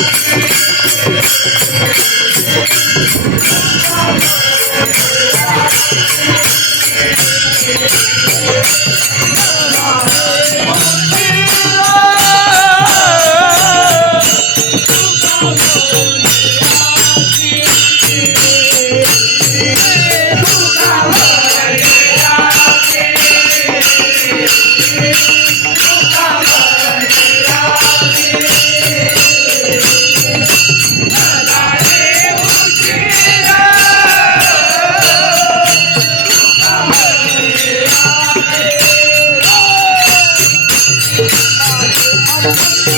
Thank you. Thank you.